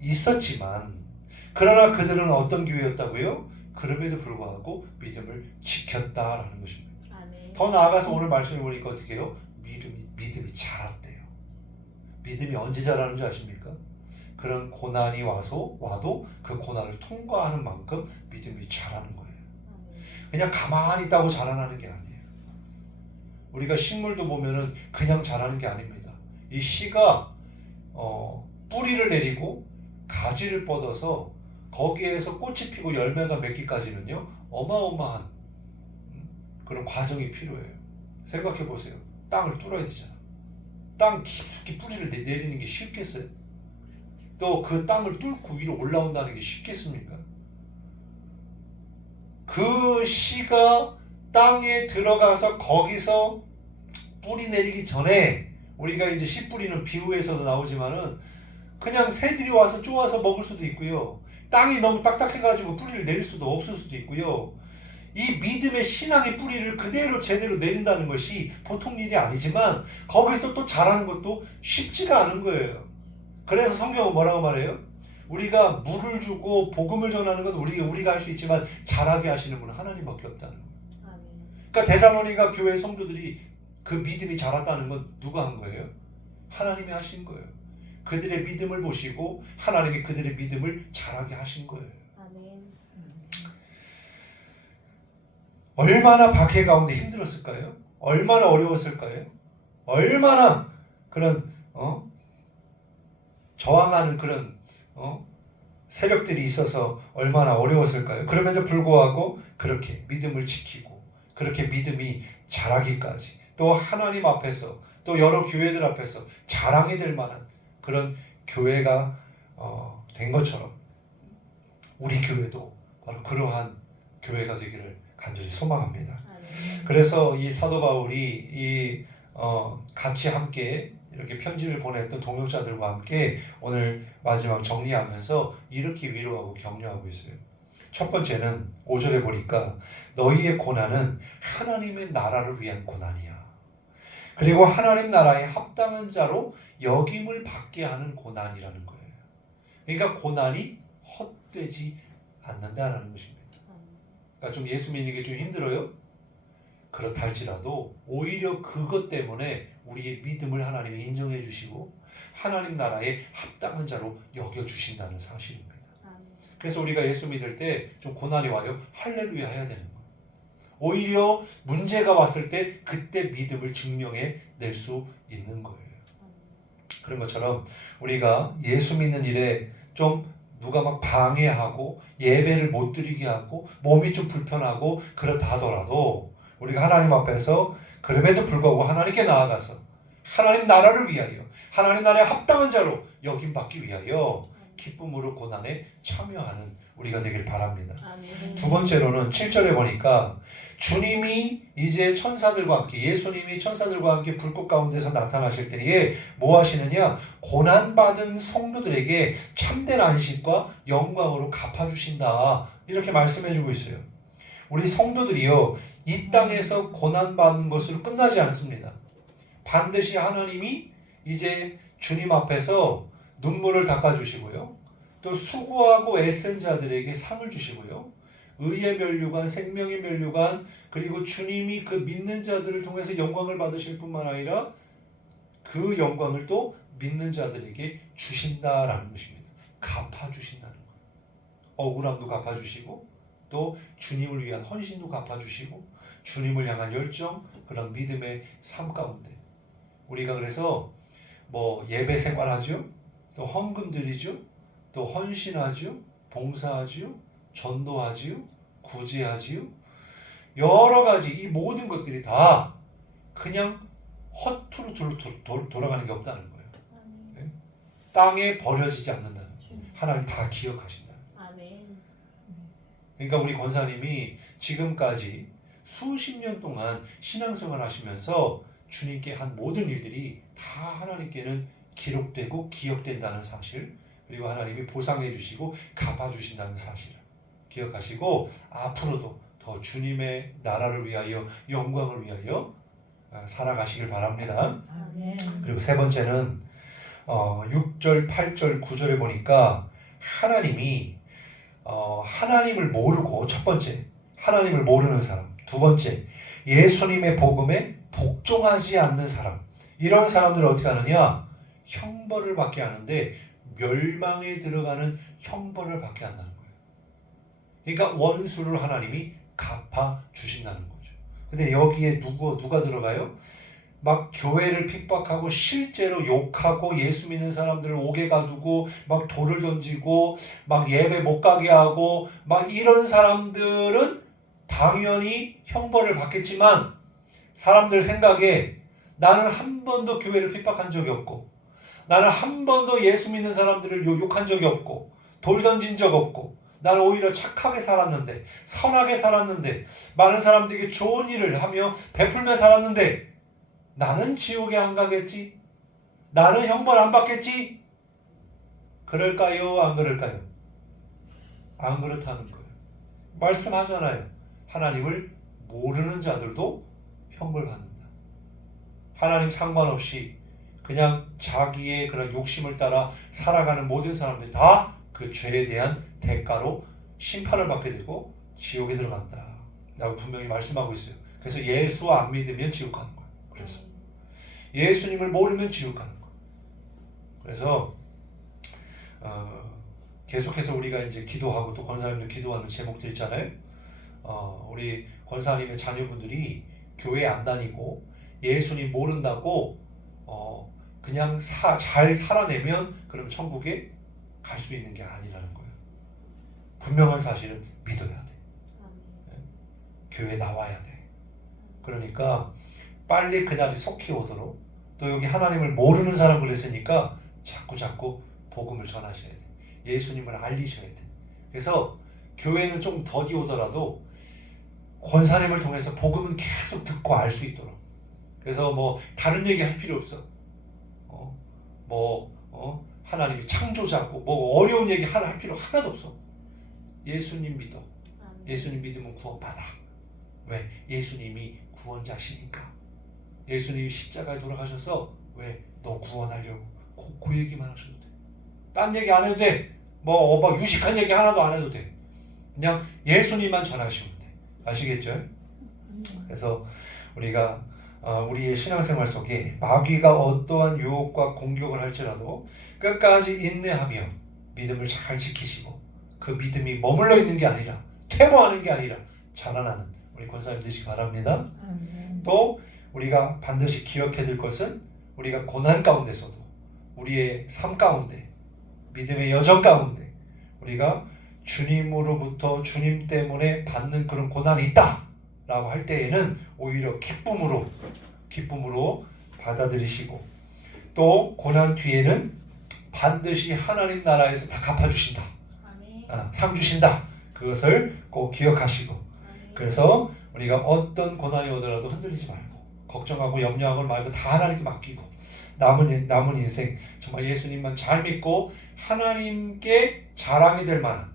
있었지만, 그러나 그들은 어떤 교회였다고요? 그럼에도 불구하고 믿음을 지켰다라는 것입니다. 아멘. 더 나아가서 오늘 말씀을 보니까 어떻게 해요? 믿음이 자랐대요. 믿음이 언제 자라는 줄 아십니까? 그런 고난이 와도 그 고난을 통과하는 만큼 믿음이 자라는 거예요. 그냥 가만히 있다고 자라나는 게 아니에요. 우리가 식물도 보면은 그냥 자라는 게 아닙니다. 이 씨가 뿌리를 내리고 가지를 뻗어서 거기에서 꽃이 피고 열매가 맺기까지는요 어마어마한 그런 과정이 필요해요. 생각해 보세요. 땅을 뚫어야 되잖아. 땅 깊숙이 뿌리를 내리는 게 쉽겠어요? 또 그 땅을 뚫고 위로 올라온다는 게 쉽겠습니까? 그 씨가 땅에 들어가서 거기서 뿌리 내리기 전에, 우리가 이제 씨 뿌리는 비유에서도 나오지만은 그냥 새들이 와서 쪼아서 먹을 수도 있고요. 땅이 너무 딱딱해가지고 뿌리를 내릴 수도 없을 수도 있고요. 이 믿음의 신앙의 뿌리를 그대로 제대로 내린다는 것이 보통 일이 아니지만 거기서 또 자라는 것도 쉽지가 않은 거예요. 그래서 성경은 뭐라고 말해요? 우리가 물을 주고 복음을 전하는 건 우리가 할 수 있지만 자라게 하시는 분은 하나님밖에 없다는 거예요. 그러니까 데살로니가 교회 성도들이 그 믿음이 자랐다는 건 누가 한 거예요? 하나님이 하신 거예요. 그들의 믿음을 보시고 하나님이 그들의 믿음을 자라게 하신 거예요. 아멘. 얼마나 박해 가운데 힘들었을까요? 얼마나 어려웠을까요? 얼마나 그런 저항하는 그런 세력들이 있어서 얼마나 어려웠을까요? 그럼에도 불구하고 그렇게 믿음을 지키고 그렇게 믿음이 자라기까지, 또 하나님 앞에서 또 여러 교회들 앞에서 자랑이 될 만한 그런 교회가 된 것처럼 우리 교회도 바로 그러한 교회가 되기를 간절히 소망합니다. 그래서 이 사도 바울이 같이 함께 이렇게 편지를 보냈던 동역자들과 함께 오늘 마지막 정리하면서 이렇게 위로하고 격려하고 있어요. 첫 번째는 5절에 보니까 너희의 고난은 하나님의 나라를 위한 고난이야. 그리고 하나님 나라에 합당한 자로 여김을 받게 하는 고난이라는 거예요. 그러니까 고난이 헛되지 않는다라는 것입니다. 그러니까 좀 예수 믿는 게 좀 힘들어요? 그렇다 할지라도 오히려 그것 때문에 우리의 믿음을 하나님이 인정해 주시고 하나님 나라에 합당한 자로 여겨 주신다는 사실입니다. 그래서 우리가 예수 믿을 때 좀 고난이 와요. 할렐루야 해야 되는 거예요. 오히려 문제가 왔을 때 그때 믿음을 증명해 낼 수 있는 거예요. 그런 것처럼 우리가 예수 믿는 일에 좀 누가 막 방해하고 예배를 못 드리게 하고 몸이 좀 불편하고 그렇다 하더라도 우리가 하나님 앞에서 그럼에도 불구하고 하나님께 나아가서 하나님 나라를 위하여 하나님 나라에 합당한 자로 여김받기 위하여 기쁨으로 고난에 참여하는 우리가 되길 바랍니다. 아멘. 두 번째로는 7절에 보니까 주님이 이제 천사들과 함께, 예수님이 천사들과 함께 불꽃 가운데서 나타나실 때에 뭐 하시느냐? 고난받은 성도들에게 참된 안식과 영광으로 갚아주신다, 이렇게 말씀해주고 있어요. 우리 성도들이요, 이 땅에서 고난받는 것으로 끝나지 않습니다. 반드시 하나님이 이제 주님 앞에서 눈물을 닦아주시고요, 또 수고하고 애쓴 자들에게 상을 주시고요, 의의 면류관, 생명의 면류관, 그리고 주님이 그 믿는 자들을 통해서 영광을 받으실 뿐만 아니라 그 영광을 또 믿는 자들에게 주신다라는 것입니다. 갚아주신다는 거예요. 억울함도 갚아주시고 또 주님을 위한 헌신도 갚아주시고 주님을 향한 열정, 그런 믿음의 삶 가운데 우리가 그래서 뭐 예배 생활하죠, 또 헌금 드리죠, 또 헌신하죠, 봉사하죠, 전도하지요, 구제하지요. 여러 가지 이 모든 것들이 다 그냥 허투루 돌아가는 게 없다는 거예요. 네? 땅에 버려지지 않는다는 거예요. 하나님 다 기억하신다. 아멘. 그러니까 우리 권사님이 지금까지 수십 년 동안 신앙생활 하시면서 주님께 한 모든 일들이 다 하나님께는 기록되고 기억된다는 사실, 그리고 하나님이 보상해 주시고 갚아 주신다는 사실을 기억하시고 앞으로도 더 주님의 나라를 위하여 영광을 위하여 살아가시길 바랍니다. 아멘. 그리고 세 번째는 6절, 8절, 9절에 보니까 하나님이 하나님을 모르고, 첫 번째 하나님을 모르는 사람, 두 번째 예수님의 복음에 복종하지 않는 사람, 이런 사람들은 어떻게 하느냐? 형벌을 받게 하는데 멸망에 들어가는 형벌을 받게 한다는 거예요. 그러니까 원수를 하나님이 갚아 주신다는 거죠. 근데 여기에 누가 들어가요? 막 교회를 핍박하고 실제로 욕하고 예수 믿는 사람들을 옥에 가두고 막 돌을 던지고 막 예배 못 가게 하고 막 이런 사람들은 당연히 형벌을 받겠지만, 사람들 생각에 나는 한 번도 교회를 핍박한 적이 없고, 나는 한 번도 예수 믿는 사람들을 욕한 적이 없고, 돌 던진 적 없고, 나는 오히려 착하게 살았는데, 선하게 살았는데, 많은 사람들에게 좋은 일을 하며 베풀며 살았는데, 나는 지옥에 안 가겠지? 나는 형벌 안 받겠지? 그럴까요? 안 그럴까요? 안 그렇다는 거예요. 말씀하잖아요. 하나님을 모르는 자들도 형벌 받는다. 하나님 상관없이 그냥 자기의 그런 욕심을 따라 살아가는 모든 사람들이 다 그 죄에 대한 대가로 심판을 받게 되고 지옥에 들어간다 라고 분명히 말씀하고 있어요. 그래서 예수 안 믿으면 지옥 가는 거예요. 그래서 예수님을 모르면 지옥 가는 거예요. 그래서 계속해서 우리가 이제 기도하고 또 권사님들 기도하는 제목들 있잖아요. 우리 권사님의 자녀분들이 교회 안 다니고 예수님 모른다고 그냥 잘 살아내면 그럼 천국에 갈 수 있는 게 아니라는 거예요. 분명한 사실은 믿어야 돼. 교회 나와야 돼. 그러니까 빨리 그날이 속히 오도록, 또 여기 하나님을 모르는 사람 그랬으니까 자꾸 복음을 전하셔야 돼. 예수님을 알리셔야 돼. 그래서 교회는 좀 더디 오더라도 권사님을 통해서 복음은 계속 듣고 알 수 있도록. 그래서 뭐 다른 얘기 할 필요 없어. 하나님이 창조자고 뭐 어려운 얘기 할 필요 하나도 없어. 예수님 믿어. 예수님 믿으면 구원받아. 왜? 예수님이 구원자시니까. 예수님이 십자가에 돌아가셔서 왜? 너 구원하려고. 그 얘기만 하셔도 돼. 딴 얘기 안 해도 돼. 막 유식한 얘기 하나도 안 해도 돼. 그냥 예수님만 전하시면 돼. 아시겠죠? 그래서 우리가 우리의 신앙생활 속에 마귀가 어떠한 유혹과 공격을 할지라도 끝까지 인내하며 믿음을 잘 지키시고, 그 믿음이 머물러 있는 게 아니라 퇴보하는 게 아니라 자라나는 우리 권사님 되시기 바랍니다. 또 우리가 반드시 기억해야 될 것은, 우리가 고난 가운데서도 우리의 삶 가운데 믿음의 여정 가운데 우리가 주님으로부터 주님 때문에 받는 그런 고난이 있다 라고 할 때에는 오히려 기쁨으로 받아들이시고, 또 고난 뒤에는 반드시 하나님 나라에서 다 갚아주신다. 상 주신다. 그것을 꼭 기억하시고, 그래서 우리가 어떤 고난이 오더라도 흔들리지 말고 걱정하고 염려하고 말고 다 하나님께 맡기고, 남은 인생 정말 예수님만 잘 믿고 하나님께 자랑이 될 만한,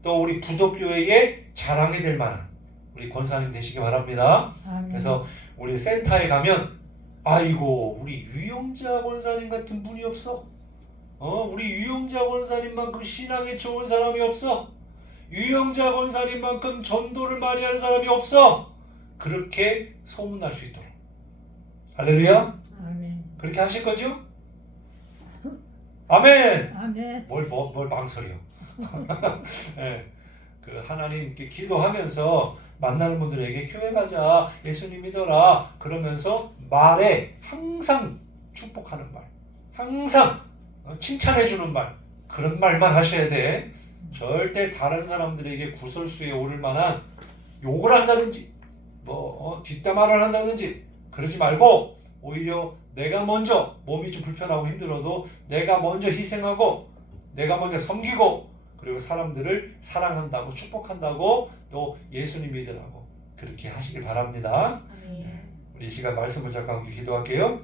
또 우리 부덕교회에 자랑이 될 만한 우리 권사님 되시기 바랍니다. 그래서 우리 센터에 가면 아이고 우리 유영자 권사님 같은 분이 없어. 우리 유영자 권사님만큼 신앙이 좋은 사람이 없어. 유영자 권사님만큼 전도를 많이 하는 사람이 없어. 그렇게 소문날 수 있도록. 할렐루야. 아멘. 그렇게 하실 거죠? 아멘. 아멘. 뭘 망설여. 네. 그 하나님께 기도하면서 만나는 분들에게 교회 가자, 예수님 믿어라 그러면서 말에 항상 축복하는 말, 항상 칭찬해주는 말, 그런 말만 하셔야 돼. 절대 다른 사람들에게 구설수에 오를 만한 욕을 한다든지 뒷담화를 한다든지 그러지 말고, 오히려 내가 먼저 몸이 좀 불편하고 힘들어도 내가 먼저 희생하고 내가 먼저 섬기고, 그리고 사람들을 사랑한다고 축복한다고 또 예수님 믿으라고 그렇게 하시길 바랍니다. 아멘. 우리 이 시간 말씀을 잠깐 함께 기도할게요.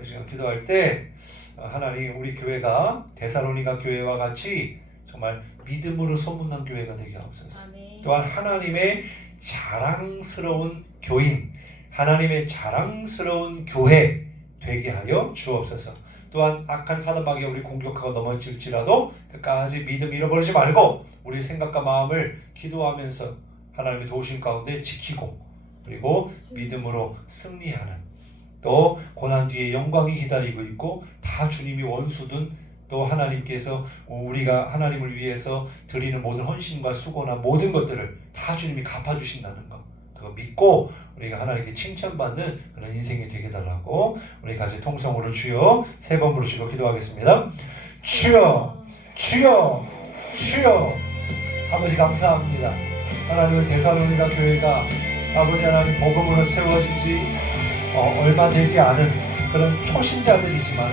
이 시간 기도할 때 하나님 우리 교회가 데살로니가 교회와 같이 정말 믿음으로 소문난 교회가 되게 하옵소서. 아멘. 또한 하나님의 자랑스러운 교인, 하나님의 자랑스러운 교회 되게 하여 주옵소서. 또한 악한 사단마귀가 우리 공격하고 넘어질지라도 끝까지 믿음 잃어버리지 말고 우리 생각과 마음을 기도하면서 하나님의 도우심 가운데 지키고 그리고 믿음으로 승리하는, 또 고난 뒤에 영광이 기다리고 있고 다 주님이 원수든 또 하나님께서 우리가 하나님을 위해서 드리는 모든 헌신과 수고나 모든 것들을 다 주님이 갚아주신다는 것, 그거 믿고 우리가 하나님께 칭찬받는 그런 인생이 되게 달라고 우리 같이 통성으로 주여 3번 부르시고 기도하겠습니다. 주여 주여 주여. 아버지 감사합니다. 하나님의 데살로니가 교회가 아버지 하나님 복음으로 세워진 지 얼마 되지 않은 그런 초신자들이지만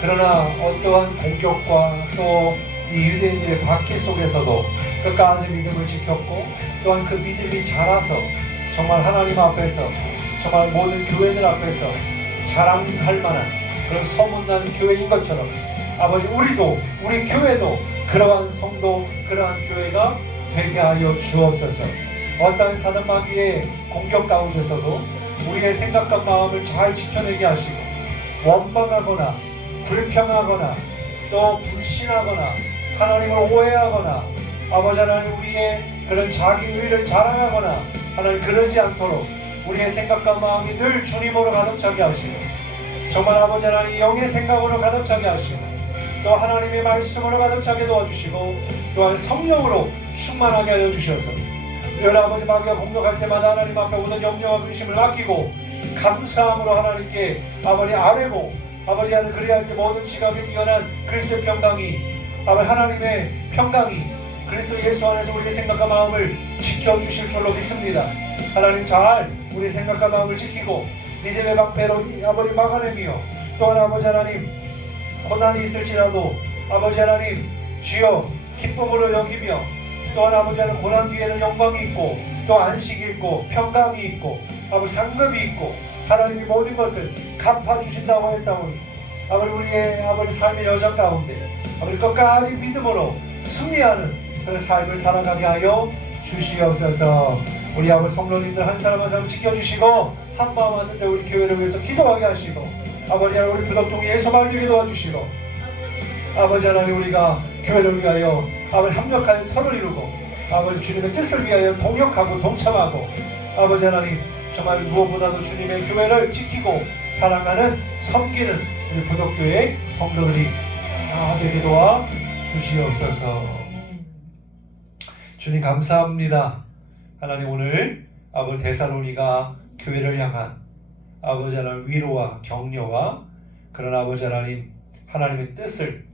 그러나 어떠한 공격과 또 이 유대인들의 박해 속에서도 끝까지 믿음을 지켰고 또한 그 믿음이 자라서 정말 하나님 앞에서 정말 모든 교회들 앞에서 자랑할 만한 그런 소문난 교회인 것처럼 아버지 우리도 우리 교회도 그러한 성도 그러한 교회가 되게 하여 주옵소서. 어떠한 사단마귀의 공격 가운데서도 우리의 생각과 마음을 잘 지켜내게 하시고 원망하거나 불평하거나 또 불신하거나 하나님을 오해하거나 아버지 하나님 우리의 그런 자기 의를 자랑하거나 하나님 그러지 않도록 우리의 생각과 마음이 늘 주님으로 가득 차게 하시고 정말 아버지 하나님 영의 생각으로 가득 차게 하시고 또 하나님의 말씀으로 가득 차게 도와주시고 또한 성령으로 충만하게 하여 주셔서 여러 아버지 마귀가 공격할 때마다 하나님 앞에 모든 염려와 근심을 맡기고 감사함으로 하나님께 아버지 아뢰고 아버지 하나님 그래야 할 때 모든 지각에 뛰어난 그리스도의 평강이 아버지 하나님의 평강이 그리스도 예수 안에서 우리의 생각과 마음을 지켜주실 줄로 믿습니다. 하나님 잘 우리의 생각과 마음을 지키고 믿음의 방패로 아버지 막아내며 또한 아버지 하나님 고난이 있을지라도 아버지 하나님 주여 기쁨으로 여기며 또한 아버지 하나님 고난 뒤에는 영광이 있고 또 안식이 있고 평강이 있고 아버지 상급이 있고 하나님이 모든 것을 갚아주신다고 했사오니 아버지 우리의 아버지 삶의 여정 가운데 아버지 끝까지 믿음으로 승리하는 그런 삶을 살아가게 하여 주시옵소서. 우리 아버지 성도님들 한 사람 한 사람 지켜주시고 한 마음 한 뜻 우리 교회를 위해서 기도하게 하시고 아버지 하나님 우리 부덕동 예수 말리게 도와주시고 아버지 하나님 우리가 교회를 위하여 아버지 합력하여 서로 이루고 아버지 주님의 뜻을 위하여 동역하고 동참하고 아버지 하나님 정말 무엇보다도 주님의 교회를 지키고 사랑하는 섬기는 우리 부덕교회 성도들이 다 되게 도와 주시옵소서. 주님 감사합니다. 하나님 오늘 아버지 데살로니가 교회를 향한 아버지 하나님 위로와 격려와 그런 아버지 하나님 하나님의 뜻을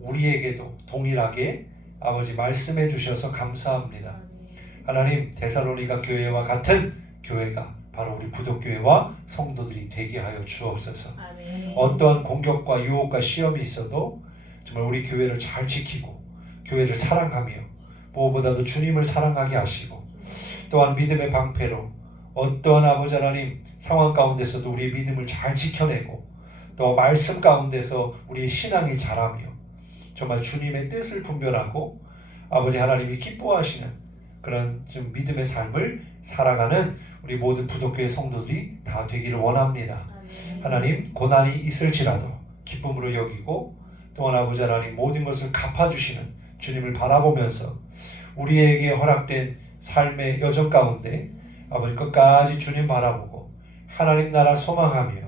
우리에게도 동일하게 아버지 말씀해 주셔서 감사합니다. 하나님 데살로니가 교회와 같은 교회가 바로 우리 부덕교회와 성도들이 되게 하여 주옵소서. 아멘. 어떠한 공격과 유혹과 시험이 있어도 정말 우리 교회를 잘 지키고 교회를 사랑하며 무엇보다도 주님을 사랑하게 하시고 또한 믿음의 방패로 어떠한 아버지 하나님 상황 가운데서도 우리의 믿음을 잘 지켜내고 또 말씀 가운데서 우리의 신앙이 자라며 정말 주님의 뜻을 분별하고 아버지 하나님이 기뻐하시는 그런 좀 믿음의 삶을 살아가는 우리 모든 부덕교회 성도들이 다 되기를 원합니다. 아멘. 하나님 고난이 있을지라도 기쁨으로 여기고 또한 아버지 하나님 모든 것을 갚아주시는 주님을 바라보면서 우리에게 허락된 삶의 여정 가운데 아버지 끝까지 주님 바라보고 하나님 나라 소망하며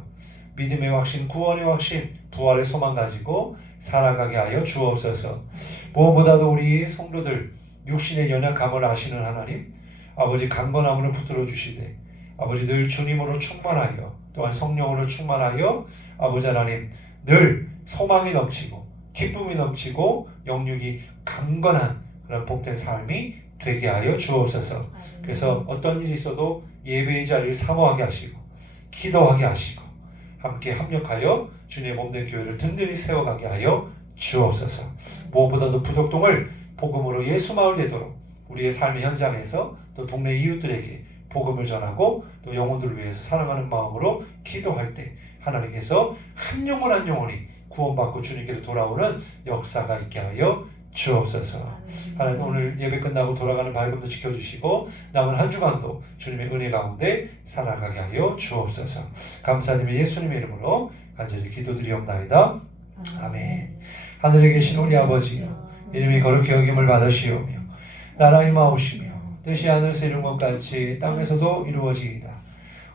믿음의 확신, 구원의 확신, 부활의 소망 가지고 살아가게 하여 주옵소서. 무엇보다도 우리 성도들 육신의 연약함을 아시는 하나님 아버지 강건함으로 붙들어 주시되 아버지 늘 주님으로 충만하여 또한 성령으로 충만하여 아버지 하나님 늘 소망이 넘치고 기쁨이 넘치고 영육이 강건한 그런 복된 삶이 되게 하여 주옵소서. 그래서 어떤 일이 있어도 예배의 자리를 사모하게 하시고 기도하게 하시고 함께 합력하여 주님의 몸된 교회를 든든히 세워가게 하여 주옵소서. 무엇보다도 부덕동을 복음으로 예수 마을 되도록 우리의 삶의 현장에서 또 동네 이웃들에게 복음을 전하고 또 영혼들을 위해서 사랑하는 마음으로 기도할 때 하나님께서 한 영혼 한 영혼이 구원받고 주님께로 돌아오는 역사가 있게 하여 주옵소서. 하나님 오늘 예배 끝나고 돌아가는 밝음도 지켜주시고 남은 한 주간도 주님의 은혜 가운데 살아가게 하여 주옵소서. 감사드리며 예수님의 이름으로 간절히 기도드리옵나이다. 아멘. 하늘에 계신 우리 아버지여, 이름이 거룩히 여김을 받으시오며 나라 임하옵시며 뜻이 하늘에서 이룬 것 같이 땅에서도 이루어지이다.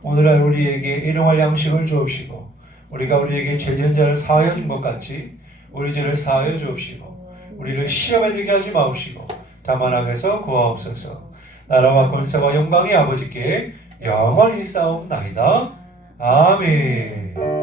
오늘날 우리에게 일용할 양식을 주옵시고 우리가 우리에게 죄 지은 자를 사하여 준 것 같이 우리 죄를 사하여 주옵시고 우리를 시험에 들게 하지 마옵시고 다만 악에서 구하옵소서. 나라와 권세와 영광이 아버지께 영원히 쌓옵나이다. 아멘.